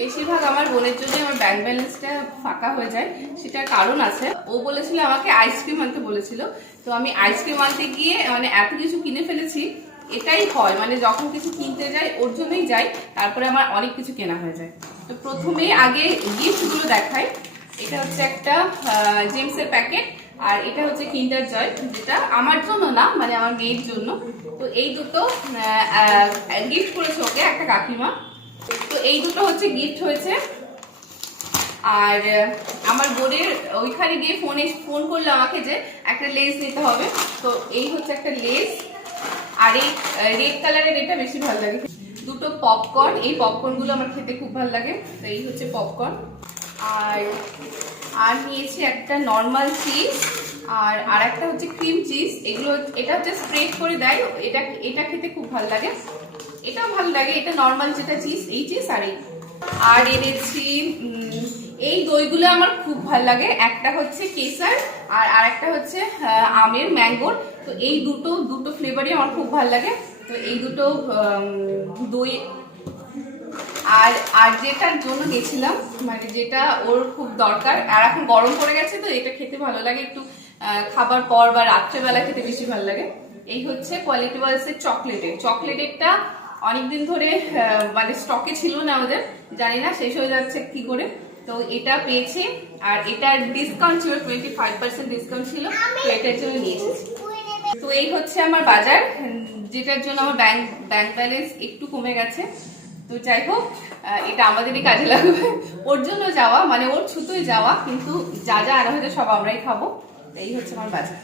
বেশিরভাগ আমার বোনের জন্য আমার ব্যাংক ব্যালেন্সটা ফাঁকা হয়ে যায়, সেটার কারণ আছে। ও বলেছিল আমাকে আইসক্রিম আনতে বলেছিল, তো আমি আইসক্রিম আনতে গিয়ে মানে এত কিছু কিনে ফেলেছি। এটাই হয়, মানে যখন কিছু কিনতে যাই ওর জন্যই যাই, তারপরে আমার অনেক কিছু কেনা হয়ে যায়। তো প্রথমেই আগে গিফটগুলো দেখাই। এটা হচ্ছে একটা জেমসের প্যাকেট, আর এটা হচ্ছে কিন্ডার জয়, যেটা আমার জন্য না, মানে আমার মেয়ের জন্য। তো এই দুটো গিফট করেছে ওকে একটা কাকিমা। তো এই দুটো হচ্ছে গিফট হয়েছে। আর আমার বোনের ওইখানে গিয়ে ফোন করলো আমাকে যে একটা লেস নিতে হবে। তো এই হচ্ছে একটা লেস, আর এই রেড কালারের এটা বেশি ভালো লাগে। দুটো পপকর্ন, এই পপকর্নগুলো আমার খেতে খুব ভালো লাগে। তো এই হচ্ছে পপকর্ন। আর নিয়েছি একটা নর্মাল চিজ, আর একটা হচ্ছে ক্রিম চিজ। এগুলো এটা হচ্ছে স্প্রেড করে দেয়, এটা খেতে খুব ভালো লাগে, এটাও ভালো লাগে। এটা নর্মাল যেটা চিজ, এই চিজ। আর এনেছি এই দইগুলো আমার খুব ভালো লাগে। একটা হচ্ছে কেসার, আর আরেকটা হচ্ছে আমের ম্যাঙ্গোর। তো এই দুটো ফ্লেভারই আমার খুব ভালো লাগে। তো এই দুটো দই। আর যেটার জন্য গেছিলাম, মানে যেটা ওর খুব দরকার, আর এখন গরম পড়ে গেছে তো এটা খেতে ভালো লাগে একটু খাবার পর বা রাত্রেবেলা খেতে বেশি ভালো লাগে। এই হচ্ছে কোয়ালিটি ওয়াইজের চকলেটেরটা অনেকদিন ধরে মানে স্টকে ছিল না আমাদের, জানি না শেষ হয়ে যাচ্ছে কি করে। তো এটা পেয়েছি, আর এটার ডিসকাউন্ট ছিল 25% ডিসকাউন্ট ছিল, তো এটার জন্য নিয়ে এসেছি। তো এই হচ্ছে আমার বাজার, যেটার জন্য আমার ব্যাংক ব্যালেন্স একটু কমে গেছে। তো যাই হোক, এটা আমাদেরই কাজে লাগবে। ওর জন্য যাওয়া, মানে ওর ছুতোই যাওয়া, কিন্তু যা যা আনা হয়েছে সব আমরাই খাবো। এই হচ্ছে আমার বাজার।